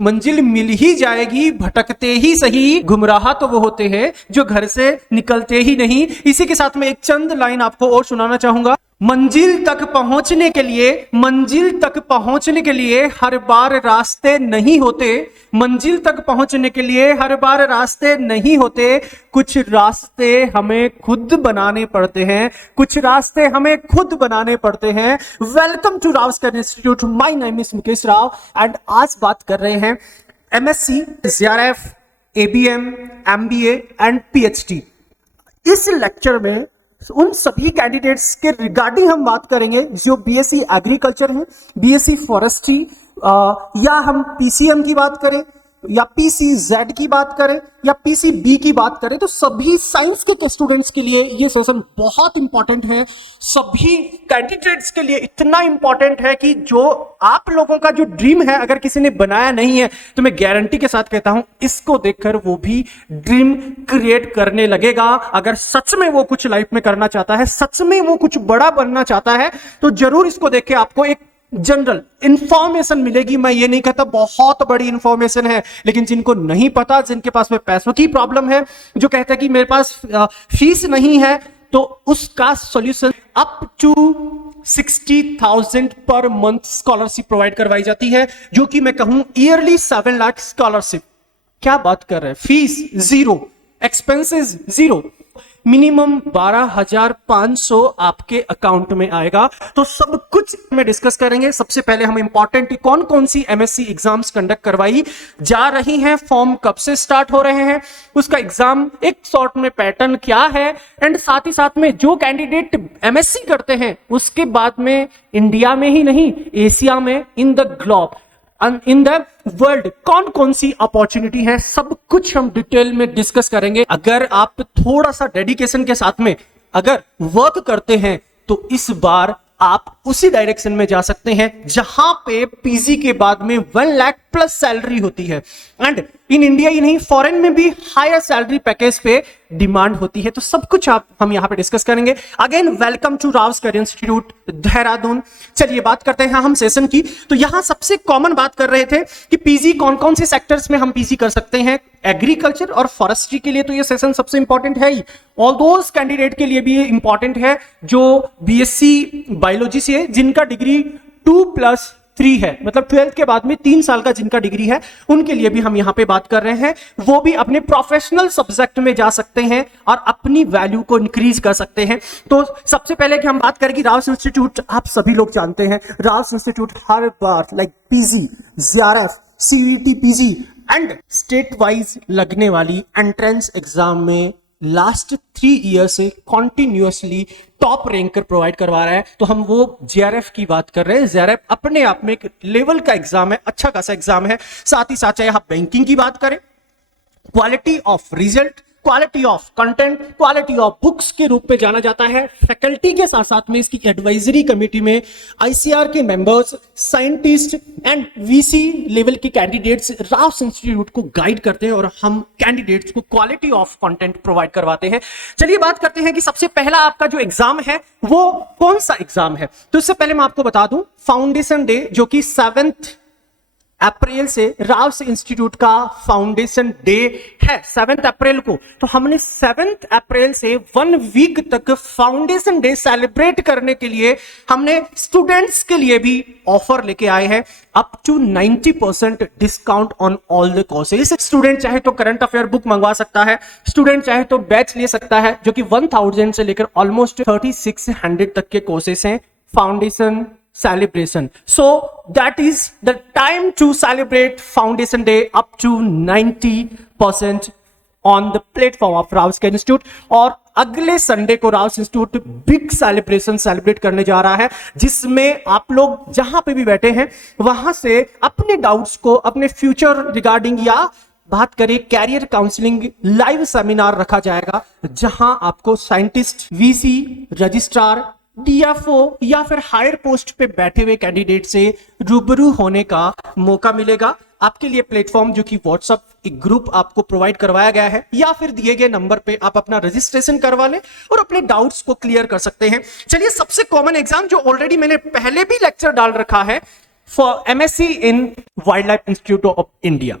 मंजिल मिल ही जाएगी, भटकते ही सही, गुमराह तो वो होते हैं जो घर से निकलते ही नहीं। इसी के साथ में एक चंद लाइन आपको और सुनाना चाहूंगा। मंजिल तक पहुंचने के लिए हर बार रास्ते नहीं होते, मंजिल तक पहुंचने के लिए हर बार रास्ते नहीं होते, कुछ रास्ते हमें खुद बनाने पड़ते हैं, कुछ रास्ते हमें खुद बनाने पड़ते हैं। Welcome to Rao skill institute, my name is Mukesh Rao and आज बात कर रहे हैं MSc, JRF, ABM, MBA and PhD. इस लेक्चर में उन सभी कैंडिडेट्स के रिगार्डिंग हम बात करेंगे जो बीएससी एग्रीकल्चर हैं, बीएससी फॉरेस्ट्री, या हम पीसीएम की बात करें या पीसीजेड की बात करें या पीसीबी की बात करें, तो सभी साइंस के स्टूडेंट्स के लिए ये सेशन बहुत इंपॉर्टेंट है। सभी कैंडिडेट्स के लिए इतना इंपॉर्टेंट है कि जो आप लोगों का जो ड्रीम है, अगर किसी ने बनाया नहीं है तो मैं गारंटी के साथ कहता हूं इसको देखकर वो भी ड्रीम क्रिएट करने लगेगा। अगर सच में वो कुछ लाइफ में करना चाहता है, सच में वो कुछ बड़ा बनना चाहता है, तो जरूर इसको देख के आपको एक जनरल इंफॉर्मेशन मिलेगी। मैं ये नहीं कहता बहुत बड़ी इंफॉर्मेशन है, लेकिन जिनको नहीं पता, जिनके पास में पैसों की प्रॉब्लम है, जो कहते हैं कि मेरे पास फीस नहीं है, तो उसका solution up to 60,000 per month scholarship provide करवाई जाती है, जो कि मैं कहूं ईयरली 7 लाख स्कॉलरशिप। क्या बात कर रहे हैं, fees zero, expenses zero, minimum 12,500 आपके अकाउंट में आएगा। तो सब कुछ में डिस्कस करेंगे। सबसे पहले हम इंपॉर्टेंट कौन कौन सी एमएससी एग्जाम्स कंडक्ट करवाई जा रही हैं, फॉर्म कब से स्टार्ट हो रहे हैं, उसका एग्जाम एक शॉर्ट में पैटर्न क्या है, एंड साथ ही साथ में जो कैंडिडेट एमएससी करते हैं उसके बाद में इंडिया में ही नहीं, एशिया में, in the globe, in the world कौन कौन सी अपॉर्चुनिटी है, सब कुछ हम डिटेल में डिस्कस करेंगे। अगर आप थोड़ा सा डेडिकेशन के साथ में अगर वर्क करते हैं तो इस बार आप उसी डायरेक्शन में जा सकते हैं जहां पे पीजी के बाद में 1 लाख प्लस सैलरी होती है, एंड इन इंडिया ही नहीं, फॉरेन में भी हायर सैलरी पैकेज पे डिमांड होती है। तो सब कुछ हम यहां पे डिस्कस करेंगे। Again welcome to Rao skill institute Dehradun. चलिए बात करते हैं हम सेशन की। तो यहां सबसे कॉमन बात कर रहे थे कि पीजी कौन कौन से सेक्टर्स में हम पीजी कर सकते हैं। एग्रीकल्चर और फॉरेस्ट्री के लिए तो ये सेशन सबसे इंपॉर्टेंट है ही, ऑल दोज कैंडिडेट के लिए भी ये इंपॉर्टेंट है जो बीएससी बायोलॉजी से है, जिनका डिग्री 2+3 है, मतलब 12th के बाद में 3 साल का जिनका डिग्री है, उनके लिए भी हम यहां पे बात कर रहे हैं। वो भी अपने प्रोफेशनल सब्जेक्ट में जा सकते हैं और अपनी वैल्यू को इंक्रीज कर सकते हैं। तो सबसे पहले कि हम बात करें कि राव इंस्टीट्यूट, आप सभी लोग जानते हैं Rao institute her bar like PG, JRF, CUET PG and state wise लगने वाली एंट्रेंस एग्जाम में लास्ट 3 ईयर से कॉन्टिन्यूअसली टॉप रैंकर प्रोवाइड करवा रहा है। तो हम वो जेआरएफ की बात कर रहे हैं। जेआरएफ अपने आप में एक लेवल का एग्जाम है, अच्छा खासा एग्जाम है। साथ ही साथ चाहे आप बैंकिंग की बात करें, quality of result, quality of content, quality of books के रूप में जाना जाता है। फैकल्टी के साथ साथ में इसकी एडवाइजरी कमेटी में आईसीआर के members, scientist and VC level के कैंडिडेट्स राव इंस्टीट्यूट को गाइड करते हैं और हम कैंडिडेट्स को क्वालिटी ऑफ कंटेंट प्रोवाइड करवाते हैं। चलिए बात करते हैं कि सबसे पहला आपका जो एग्जाम है वो कौन सा एग्जाम है। तो इससे पहले मैं आपको बता दूं, फाउंडेशन डे जो कि 7 अप्रैल से राव इंस्टीट्यूट का फाउंडेशन डे है 7 अप्रैल को। तो हमने 7 अप्रैल से 1 वीक तक फाउंडेशन डे सेलिब्रेट करने के लिए हमने स्टूडेंट्स के लिए भी ऑफर लेके आए हैं, up to 90% discount on all the courses. Student चाहे तो करंट अफेयर बुक मंगवा सकता है, स्टूडेंट चाहे तो बैच ले सकता है, जो कि 1000 से लेकर ऑलमोस्ट 3600 तक के कोर्सेज हैं। Foundation celebration, so that is the time to celebrate foundation day up to 90% on the platform of Rao skill institute. और अगले संडे को Rao institute big celebration celebrate करने जा रहा है, जिसमें आप लोग जहां पे भी बैठे हैं वहां से अपने डाउट्स को, अपने फ्यूचर रिगार्डिंग या बात करें कैरियर काउंसलिंग, लाइव सेमिनार रखा जाएगा, जहां आपको साइंटिस्ट, वीसी, रजिस्ट्रार, डीएफओ या फिर हायर पोस्ट पे बैठे हुए कैंडिडेट से रूबरू होने का मौका मिलेगा। आपके लिए प्लेटफॉर्म जो कि व्हाट्सएप एक ग्रुप आपको प्रोवाइड करवाया गया है, या फिर दिए गए नंबर पे आप अपना रजिस्ट्रेशन करवा लें और अपने डाउट्स को क्लियर कर सकते हैं। चलिए सबसे कॉमन एग्जाम जो ऑलरेडी मैंने पहले भी लेक्चर डाल रखा है, for MSc in wild life institute of India,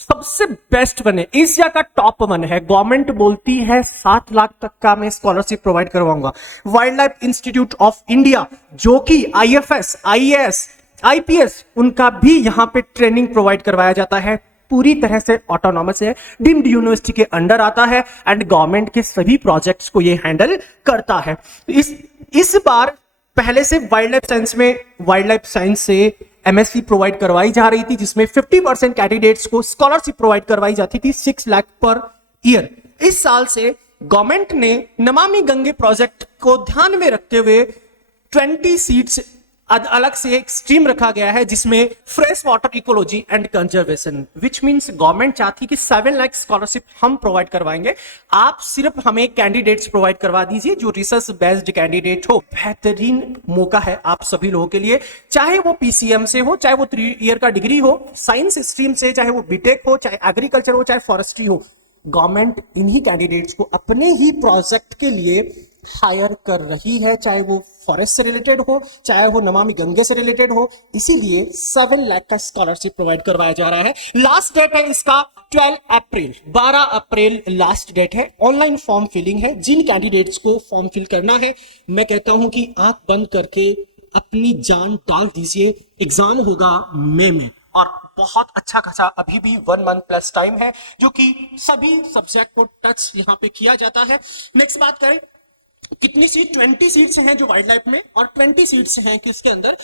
सबसे बेस्ट वन है, एशिया का टॉप वन है। गवर्नमेंट बोलती है 7 लाख तक का मैं स्कॉलरशिप प्रोवाइड करवाऊंगा। Wild life institute of India जो कि आईएफएस, आईएएस, आईपीएस, उनका भी यहां पे ट्रेनिंग प्रोवाइड करवाया जाता है। पूरी तरह से ऑटोनॉमस है, डीम्ड यूनिवर्सिटी के अंडर आता है एंड गवर्नमेंट के सभी प्रोजेक्ट्स को ये हैंडल करता है। इस बार पहले से वाइल्ड लाइफ साइंस में, वाइल्ड लाइफ साइंस से एमएससी प्रोवाइड करवाई जा रही थी, जिसमें 50% कैंडिडेट्स को स्कॉलरशिप प्रोवाइड करवाई जाती थी 6 लाख पर ईयर। इस साल से गवर्नमेंट ने नमामि गंगे प्रोजेक्ट को ध्यान में रखते हुए 20 सीट्स अलग से एक स्ट्रीम रखा गया है, जिसमें fresh water ecology and conservation, which means government चाहती कि 7 लाख स्कॉलरशिप हम प्रोवाइड करवाएंगे, आप सिर्फ हमें कैंडिडेट्स प्रोवाइड करवा दीजिए जो रिसर्च बेस्ड कैंडिडेट हो। बेहतरीन मौका है आप सभी लोगों के लिए, चाहे वो पीसीएम से हो, चाहे वो 3 ईयर का डिग्री हो साइंस स्ट्रीम से, चाहे वो बीटेक हो, चाहे एग्रीकल्चर हो, चाहे फॉरेस्ट्री हो। गवर्नमेंट इन्हीं कैंडिडेट्स को अपने ही प्रोजेक्ट के लिए हायर कर रही है, चाहे वो फॉरेस्ट से रिलेटेड हो, चाहे वो नमामि गंगे से रिलेटेड हो। इसीलिए 7 लाख का स्कॉलरशिप प्रोवाइड करवाया जा रहा है। लास्ट डेट है इसका 12 अप्रैल लास्ट डेट है। ऑनलाइन फॉर्म फिलिंग है। जिन कैंडिडेट्स को फॉर्म फिल करना है, मैं कहता हूं कि आंख बंद करके अपनी जान डाल दीजिए। एग्जाम होगा मई में और बहुत अच्छा खासा अभी भी 1 मंथ प्लस टाइम है, जो कि सभी सब्जेक्ट को टच यहां पे किया जाता है। नेक्स्ट बात करें कितनी सीट, 20 सीट्स हैं जो वाइल्ड लाइफ में, और 20 सीट्स हैं किसके अंदर,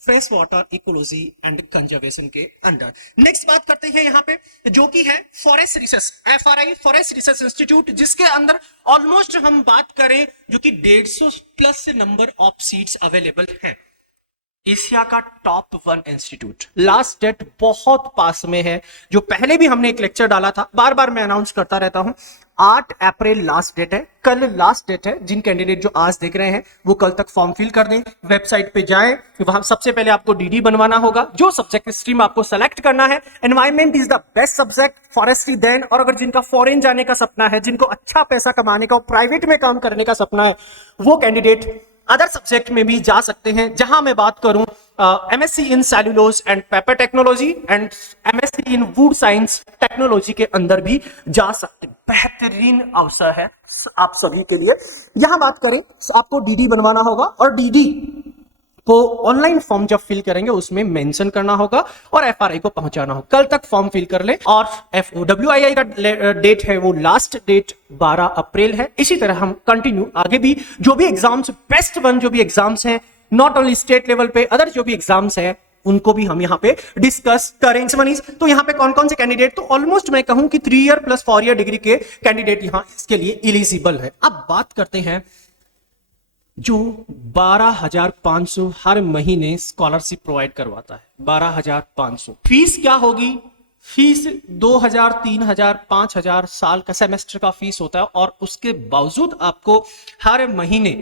fresh water ecology and conservation के अंदर। नेक्स्ट बात करते हैं यहां पे जो कि है forest research, FRI forest research institute, जिसके अंदर ऑलमोस्ट हम बात करें जो कि 150 plus number of seats available हैं। एशिया का टॉप 1 इंस्टीट्यूट। लास्ट डेट बहुत पास में है, जो पहले भी हमने एक लेक्चर डाला था, बार बार मैं अनाउंस करता रहता हूं। 8 अप्रैल लास्ट डेट है, कल लास्ट डेट है। जिन कैंडिडेट जो आज देख रहे हैं वो कल तक फॉर्म फिल कर दें, वेबसाइट पे जाएं, वहां सबसे पहले आपको डीडी बनवाना होगा। जो सब्जेक्ट स्ट्रीम आपको सेलेक्ट करना है, environment is the best subject, forestry then, और अगर जिनका फॉरेन जाने का सपना है, जिनको अच्छा पैसा कमाने का और प्राइवेट में काम करने का सपना है, वो कैंडिडेट अदर सब्जेक्ट में भी जा सकते हैं। जहां मैं बात करूं MSc in cellulose and paper technology and MSc in would science technology के अंदर भी जा सकते हैं। बेहतरीन अवसर है आप सभी के लिए। यहां बात करें, आपको डीडी बनवाना होगा और डीडी को ऑनलाइन फॉर्म जब फिल करेंगे उसमें मेंशन करना होगा और एफआरआई को पहुंचाना होगा। कल तक फॉर्म फिल कर ले। और FOWII का डेट है वो लास्ट डेट 12 अप्रैल है। इसी तरह हम कंटिन्यू आगे भी जो भी एग्जाम्स, बेस्ट वन जो भी एग्जाम्स हैं, नॉट ओनली स्टेट लेवल पे, अदर जो भी एग्जाम्स है उनको भी हम यहाँ पे डिस्कस करेंगे। मनीष, तो यहाँ पे कौन कौन से कैंडिडेट, तो ऑलमोस्ट मैं कहूं कि 3 ईयर प्लस 4 ईयर डिग्री के कैंडिडेट यहाँ इसके लिए एलिजिबल है। अब बात करते हैं जो 12,500 हर महीने स्कॉलरशिप प्रोवाइड करवाता है। 12,500 फीस क्या होगी? फीस 2,000, 3,000, 5,000 साल का सेमेस्टर का फीस होता है, और उसके बावजूद आपको हर महीने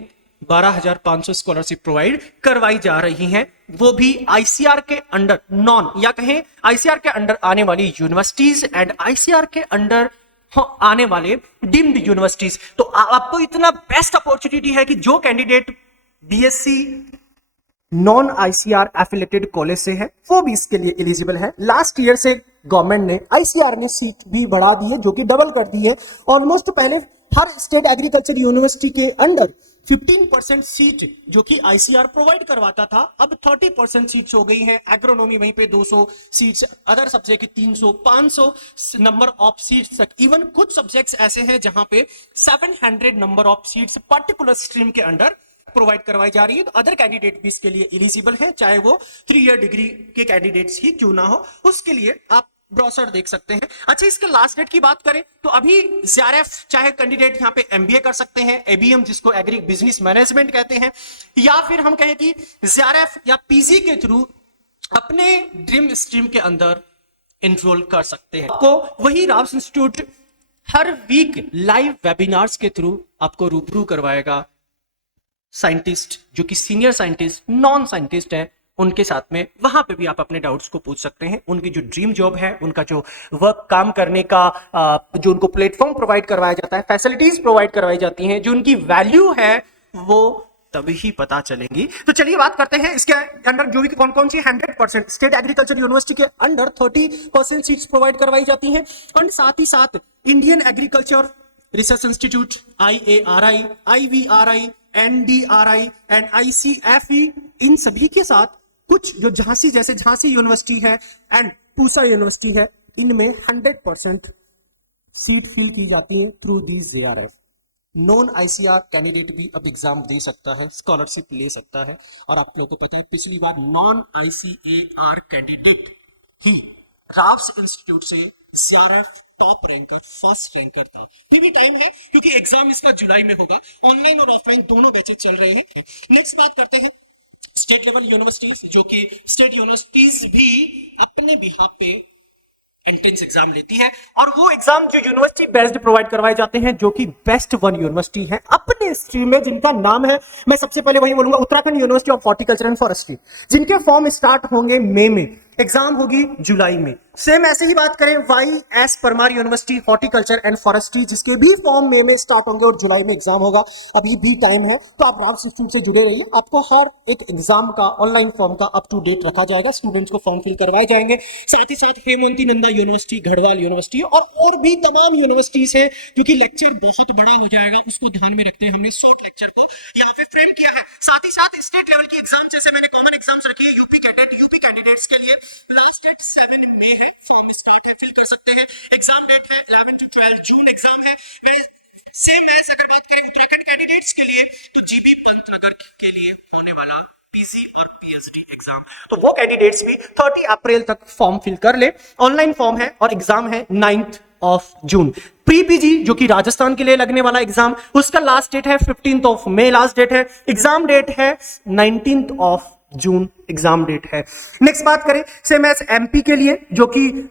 12,500 स्कॉलरशिप प्रोवाइड करवाई जा रही हैं, वो भी आईसीआर के अंडर, नॉन या कहें आईसीआर के अंडर आने वाली यूनिवर्सिटीज एंड आईसीआर के अंडर आने वाले डीम्ड यूनिवर्सिटीज। तो आपको इतना बेस्ट अपॉर्चुनिटी है कि जो candidate BSc non ICR affiliated college से है वो भी इसके लिए एलिजिबल है। लास्ट ईयर से गवर्नमेंट ने, आईसीआर ने सीट भी बढ़ा दी है, जो कि डबल कर दी है ऑलमोस्ट। पहले हर स्टेट एग्रीकल्चर यूनिवर्सिटी के अंडर 15% सीट जो कि आईसीआर प्रोवाइड करवाता था, अब 30% सीट्स हो गई हैं। एग्रोनॉमी वहीं पे 200 सीट्स, अदर सब्जेक्ट की 300, 500 नंबर ऑफ सीट्स तक। इवन कुछ सब्जेक्ट्स ऐसे हैं जहां पे 700 number of seats particular stream के अंडर प्रोवाइड करवाई जा रही है। तो अदर कैंडिडेट भी इसके लिए एलिजिबल है, चाहे वो 3 ईयर डिग्री के कैंडिडेट्स ही क्यों ना हो। उसके लिए आप ब्रोशर देख सकते हैं। अच्छा, इसके लास्ट डेट की बात करें तो अभी जेआरएफ, चाहे कैंडिडेट यहाँ पे एमबीए कर सकते हैं, एबीएम जिसको एग्री बिजनेस मैनेजमेंट कहते हैं, या फिर हम कहें कि जेआरएफ या पीजी के थ्रू अपने ड्रीम स्ट्रीम के अंदर एनरोल कर सकते हैं। आपको वही राव्स इंस्टीट्यूट हर वीक लाइव वेबिनार्स के थ्रू आपको रूबरू करवाएगा। साइंटिस्ट जो कि सीनियर साइंटिस्ट, नॉन साइंटिस्ट है, उनके साथ में वहां पे भी आप अपने डाउट्स को पूछ सकते हैं। उनकी जो ड्रीम जॉब है, उनका जो वर्क काम करने का जो उनको प्लेटफॉर्म प्रोवाइड करवाया जाता है, फैसिलिटीज प्रोवाइड करवाई जाती हैं, जो उनकी वैल्यू है वो तभी ही पता चलेंगी। तो चलिए बात करते हैं इसके अंडर जो भी कौन कौन सी 100% स्टेट एग्रीकल्चर यूनिवर्सिटी के अंडर 30% सीट्स प्रोवाइड करवाई जाती हैं, और साथ ही साथ Indian agriculture research institute, IARI, IVRI, NDRI and ICFE, इन सभी के साथ कुछ जो झांसी जैसे झांसी यूनिवर्सिटी है एंड पूसा यूनिवर्सिटी है, इनमें 100% सीट फिल की जाती है through the JRF। Non ICR candidate भी अब एग्जाम दे सकता है, स्कॉलरशिप ले सकता है। और आप लोगों को पता है पिछली बार नॉन ICAR कैंडिडेट ही राव्स इंस्टीट्यूट से JRF top ranker, first ranker था। अभी भी टाइम है क्योंकि एग्जाम इसका जुलाई में होगा, ऑनलाइन और ऑफलाइन दोनों बैचेस चल रहे हैं। नेक्स्ट बात करते हैं स्टेट लेवल यूनिवर्सिटीज, जो कि स्टेट यूनिवर्सिटीज भी अपने बिहाफ पे एंट्रेंस एग्जाम लेती है, और वो एग्जाम जो यूनिवर्सिटी बेस्ड प्रोवाइड करवाए जाते हैं, जो कि बेस्ट वन यूनिवर्सिटी है अपने स्ट्रीम में, जिनका नाम है, मैं सबसे पहले वही बोलूंगा, Uttarakhand university of horticulture and forestry, जिनके फॉर्म स्टार्ट होंगे मई में, एग्जाम होगी जुलाई में। सेम ऐसे ही बात करें YS Parmar university horticulture and forestry, जिसके भी फॉर्म मई में स्टार्ट होंगे और जुलाई में एग्जाम होगा। अभी भी टाइम है, तो आप राव्स इंस्टीट्यूट से जुड़े रहिए, आपको हर एक एग्जाम का ऑनलाइन फॉर्म का अप टू डेट रखा जाएगा, स्टूडेंट्स को फॉर्म फिल करवाए जाएंगे। साथ ही साथ हेमवती नंदा यूनिवर्सिटी, गढ़वाल यूनिवर्सिटी और भी तमाम यूनिवर्सिटीज है, क्योंकि लेक्चर बहुत बड़ा हो जाएगा, उसको ध्यान में रखते हैं हमने शॉर्ट लेक्चर को यहाँ पे फ्रेम किया है। साथ ही साथ स्टेट लेवल की एग्जाम जैसे मैंने कॉमन एग्जाम्स रखी है यूपी कैंडिडेट्स के लिए, लास्ट डेट 7 मई है, फॉर्म स्टार्ट है, फिल कर सकते हैं। एग्जाम डेट है 11 to 12 जून एग्जाम है। सेम एज अगर बात करें उत्तराखंड कैंडिडेट्स के लिए, तो जीबी पंतनगर के लिए होने वाला PG और PhD एग्जाम, तो वो कैंडिडेट्स भी 30 अप्रैल तक फॉर्म फिल कर ले। ऑनलाइन फॉर्म है और एग्जाम है 9 जून। प्री PG जो कि राजस्थान के लिए लगने वाला एग्जाम, उसका लास्ट डेट है 15 मई लास्ट डेट है, एग्जाम डेट है 19 जून एग्जाम डेट है। नेक्स्ट बात करें सेम एज MP के लिए, जो कि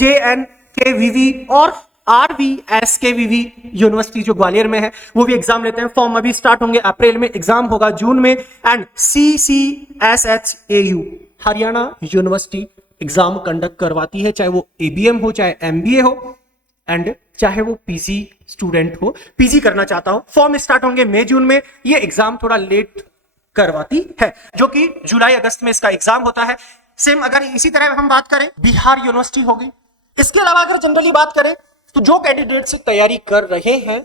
JNKVV और RVSKVV यूनिवर्सिटी जो ग्वालियर में है, वो भी एग्जाम लेते हैं। फॉर्म अभी स्टार्ट होंगे अप्रैल में, एग्जाम होगा जून में। And CCSHAU Haryana university exam conduct करवाती है, चाहे वो ABM हो, चाहे MBA हो, एंड चाहे वो PG स्टूडेंट हो, PG करना चाहता हो। फॉर्म स्टार्ट होंगे मई जून में, ये एग्जाम थोड़ा लेट करवाती है, जो कि जुलाई अगस्त में इसका एग्जाम होता है। सेम अगर इसी तरह हम बात करें बिहार यूनिवर्सिटी होगी। इसके अलावा अगर जनरली बात करें तो जो कैंडिडेट से तैयारी कर रहे हैं,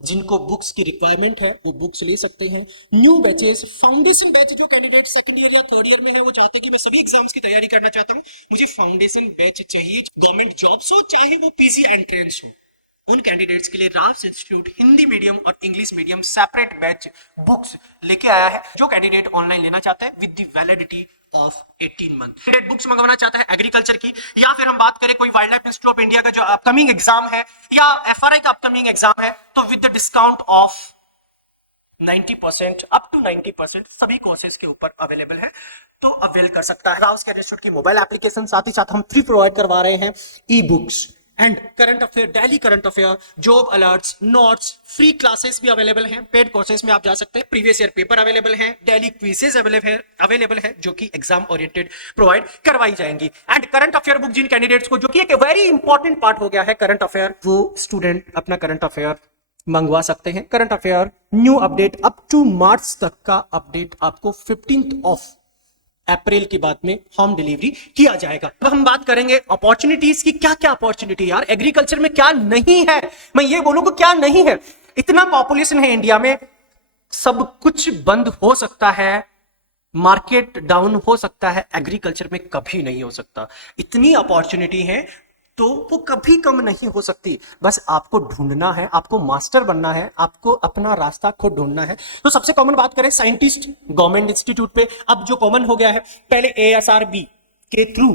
जिनको बुक्स की रिक्वायरमेंट है, वो बुक्स ले सकते हैं। न्यू बैचेस, फाउंडेशन बैच, जो कैंडिडेट सेकंड ईयर या थर्ड ईयर में है, वो चाहते हैं कि मैं सभी एग्जाम्स की तैयारी करना चाहता हूं, मुझे फाउंडेशन बैच चाहिए, गवर्नमेंट जॉब्स हो चाहे वो PG एंट्रेंस हो, उन कैंडिडेट्स के लिए राव्स इंस्टीट्यूट हिंदी मीडियम और English medium separate batch books लेके आया है। जो कैंडिडेट ऑनलाइन लेना चाहता है with the validity of 18 month, candidate books मंगवाना चाहता है एग्रीकल्चर की, या फिर हम बात करें कोई wild life institute of India का जो अपकमिंग एग्जाम है, या FRI का अपकमिंग एग्जाम है, तो with the discount of 90% up to 90% सभी कोर्सेज के ऊपर अवेलेबल है, तो अवेल कर सकता है। राव्स कैडेट इंस्टीट्यूट की मोबाइल एप्लीकेशन, साथ ही साथ हम फ्री प्रोवाइड करवा रहे हैं ebooks and current affair, daily current affair, job alerts, notes, free classes भी अवेलेबल हैं। पेड कोर्सेज में आप जा सकते हैं, प्रीवियस ईयर पेपर अवेलेबल हैं, डेली क्विजेज अवेलेबल है जो कि एग्जाम ओरिएंटेड प्रोवाइड करवाई जाएंगी। एंड करंट अफेयर बुक जिन कैंडिडेट्स को, जो कि एक वेरी इंपॉर्टेंट पार्ट हो गया है करंट अफेयर, वो स्टूडेंट अपना करंट अफेयर मंगवा सकते हैं। Current affair new update up to March तक का अपडेट आपको 15 अप्रैल के बाद में होम डिलीवरी किया जाएगा। अब हम बात करेंगे अपॉर्चुनिटीज की। क्या क्या अपॉर्चुनिटी यार एग्रीकल्चर में क्या नहीं है, मैं ये बोलूं कि क्या नहीं है। इतना पॉपुलेशन है इंडिया में, सब कुछ बंद हो सकता है, मार्केट डाउन हो सकता है, एग्रीकल्चर में कभी नहीं हो सकता। इतनी अपॉर्चुनिटी है तो वो कभी कम नहीं हो सकती। बस आपको ढूंढना है, आपको मास्टर बनना है, आपको अपना रास्ता खुद ढूंढना है। तो सबसे कॉमन बात करें साइंटिस्ट गवर्नमेंट इंस्टीट्यूट पे, अब जो कॉमन हो गया है, पहले ASRB के थ्रू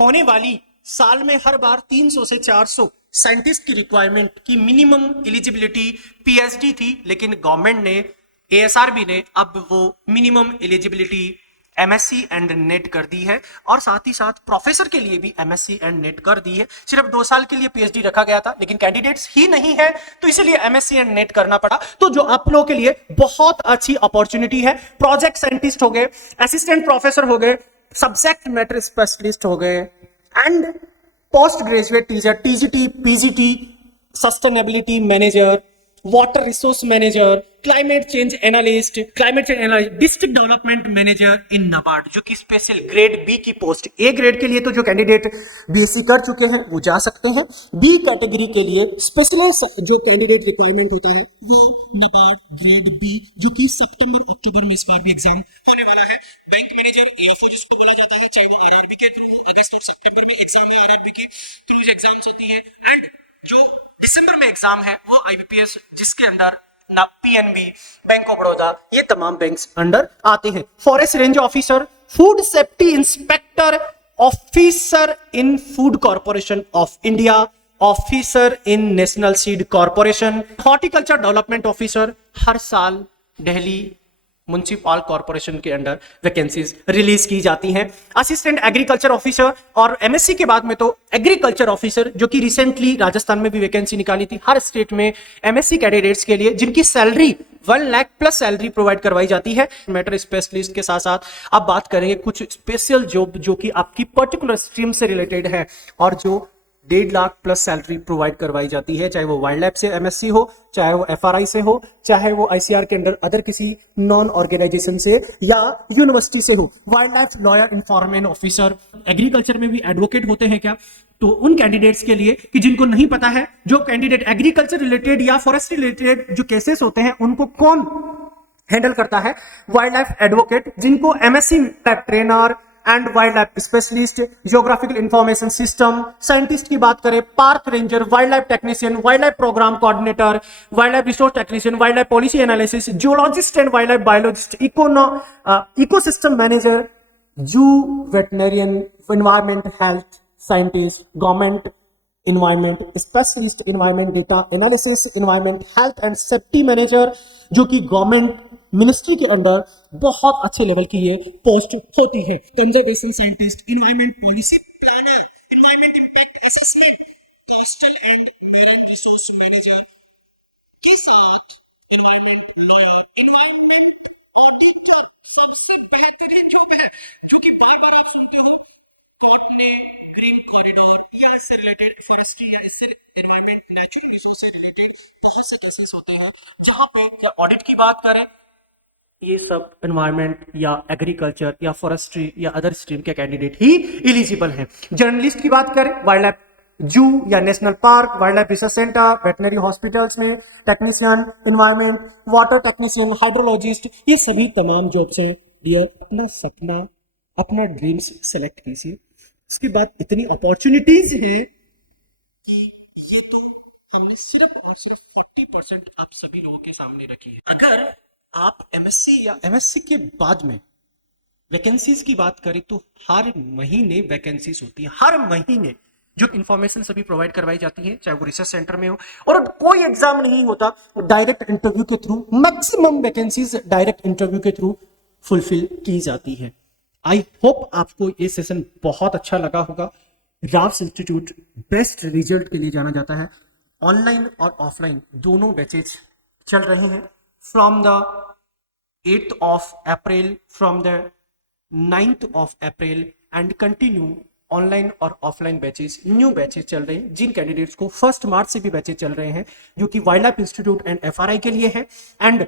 होने वाली साल में हर बार 300 से 400 साइंटिस्ट की रिक्वायरमेंट की मिनिमम एलिजिबिलिटी PhD थी, लेकिन गवर्नमेंट ने, ASRB ने अब वो minimum eligibility MSc and net कर दी है, और साथ ही साथ प्रोफेसर के लिए भी MSc एंड नेट कर दी है। सिर्फ 2 साल के लिए PhD रखा गया था, लेकिन कैंडिडेट्स ही नहीं है, तो इसीलिए MSc एंड नेट करना पड़ा। तो जो आप लोगों के लिए बहुत अच्छी अपॉर्चुनिटी है, प्रोजेक्ट साइंटिस्ट हो गए, असिस्टेंट प्रोफेसर हो गए, सब्जेक्ट मैटर स्पेशलिस्ट हो गए, and post graduate teacher, TGT, PGT, sustainability manager, water resource manager, climate change analyst, district development manager in NABARD, जो कि स्पेशल ग्रेड बी की पोस्ट। ए ग्रेड के लिए तो जो कैंडिडेट बीएससी कर चुके हैं वो जा सकते हैं। बी कैटेगरी के लिए स्पेशलाइज जो कैंडिडेट रिक्वायरमेंट होता है वो नाबार्ड ग्रेड बी, जो कि सितंबर अक्टूबर में इस बार भी एग्जाम होने वाला है। बैंक मैनेजर एएफओ जिसको बोला जाता है, चाहे वो आरआरबी के थ्रू अगस्त और सितंबर में एग्जाम है, आरआरबी के थ्रू एग्जाम्स होती है। एंड जो दिसंबर में एग्जाम है वो आईबीपीएस, जिसके अंदर ना पीएनबी, बैंक ऑफ बड़ौदा, ये तमाम बैंक्स अंडर आते हैं। Forest range officer, food safety inspector, officer in food corporation of India, officer in national seed corporation, horticulture development officer. हर साल दिल्ली म्युनिसिपल कॉर्पोरेशन के अंडर वैकेंसीज रिलीज की जाती हैं। असिस्टेंट एग्रीकल्चर ऑफिसर और एमएससी के बाद में तो एग्रीकल्चर ऑफिसर, जो कि रिसेंटली राजस्थान में भी वैकेंसी निकाली थी। हर स्टेट में एमएससी कैंडिडेट्स के लिए जिनकी salary 1 lakh plus salary provide करवाई जाती है। मैटर स्पेशलिस्ट के साथ साथ अब बात करेंगे कुछ स्पेशल जॉब जो कि आपकी पर्टिकुलर स्ट्रीम से रिलेटेड है और जो 1.5 लाख प्लस सैलरी प्रोवाइड करवाई जाती है, चाहे वो वाइल्ड लाइफ से एमएससी हो, चाहे वो एफआरआई से हो, चाहे वो आईसीआर के अंडर अदर किसी नॉन ऑर्गेनाइजेशन से या यूनिवर्सिटी से हो। Wild life lawyer information officer, agriculture में भी एडवोकेट होते हैं क्या? तो उन कैंडिडेट्स के लिए कि जिनको नहीं पता है, जो कैंडिडेट एग्रीकल्चर रिलेटेड या फॉरेस्ट रिलेटेड जो केसेस होते हैं उनको कौन हैंडल करता है? वाइल्ड लाइफ एडवोकेट, जिनको MSc trainer and wild life specialist, geographical information system scientist की बात करें, park ranger, wild life technician, wild life programme coordinator, wild life resource technician, wild life policy analysis, geologist and wild life biologist, ecosystem manager, zoo veterinarian, environment health scientist, government environment specialist, environment data analysis, environment health and safety manager, जो कि government ministry के अंदर बहुत अच्छे level की ये post होती है। Conservation scientist, environment policy planner, environment impact assessment, coastal and marine resource manager के साथ इन्वायरमेंट ऑडिट सबसे बेहतरीन जॉब है, जो कि प्राइमरी सुनते हैं तो अपने ग्रीन कॉरिडोर या इससे रिलेटेड फॉरेस्ट्री या इससे रिलेटेड नेचुरल रिसोर्स से रिलेटेड ऐसे केसेस होते हैं जहां पे ऑडिट की बात करें, ये सब एनवायरनमेंट या एग्रीकल्चर या फॉरेस्ट्री या अदर स्ट्रीम के कैंडिडेट ही एलिजिबल हैं। जर्नलिस्ट की बात करें, वाइल्ड लाइफ जू या national park, wild life research centre, veterinary hospitals में technician, environment, water technician, hydrologist, ये सभी तमाम जॉब्स हैं। डियर, अपना सपना, अपना ड्रीम्स सेलेक्ट कीजिए। उसके बाद इतनी अपॉर्चुनिटीज हैं कि ये तो हमने सिर्फ और सिर्फ 40% आप सभी लोगों के सामने रखी है। अगर आप एमएससी या एमएससी के बाद में वैकेंसीज की बात करें तो हर महीने वैकेंसीज होती है। हर महीने जो इंफॉर्मेशन सभी प्रोवाइड करवाई जाती है, चाहे वो रिसर्च सेंटर में हो, और कोई एग्जाम नहीं होता, डायरेक्ट इंटरव्यू के through maximum vacancies direct interview के थ्रू फुलफिल की जाती है। आई होप आपको ये सेशन बहुत अच्छा लगा होगा। राव्स इंस्टीट्यूट बेस्ट रिजल्ट के लिए जाना जाता है। ऑनलाइन और ऑफलाइन दोनों बैचेज चल रहे हैं from the 8th of April, from the 9th of April and continue online और ऑफलाइन बैचेस, न्यू बैचेस चल रहे हैं। जिन कैंडिडेट्स को 1 मार्च से भी बैचेस चल रहे हैं, जो कि wild life institute and FRI के लिए है। एंड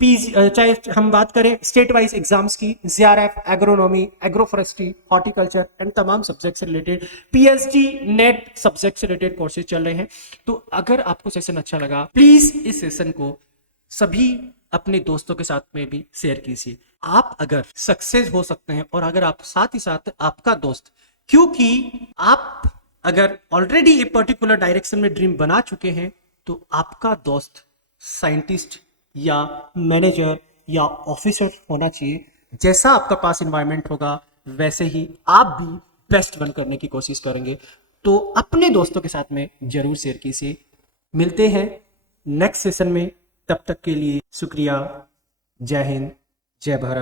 चाहे हम बात करें स्टेट वाइज एग्जाम्स की, GRF, agronomy, agroforestry, horticulture and तमाम सब्जेक्ट से रिलेटेड, पीएचडी, नेट सब्जेक्ट से रिलेटेड कोर्सेज चल रहे हैं। तो अगर आपको सेशन अच्छा लगा, प्लीज इस सेशन को सभी अपने दोस्तों के साथ में भी शेयर कीजिए। आप अगर सक्सेस हो सकते हैं और अगर आप साथ ही साथ आपका दोस्त, क्योंकि आप अगर ऑलरेडी ये पर्टिकुलर डायरेक्शन में ड्रीम बना चुके हैं तो आपका दोस्त साइंटिस्ट या मैनेजर या ऑफिसर होना चाहिए। जैसा आपका पास एनवायरनमेंट होगा वैसे ही आप भी बेस्ट बन करने की कोशिश करेंगे। तो अपने दोस्तों के साथ में जरूर शेयर कीजिए। मिलते हैं नेक्स्ट सेशन में, तब तक के लिए शुक्रिया। जय हिंद, जय भारत।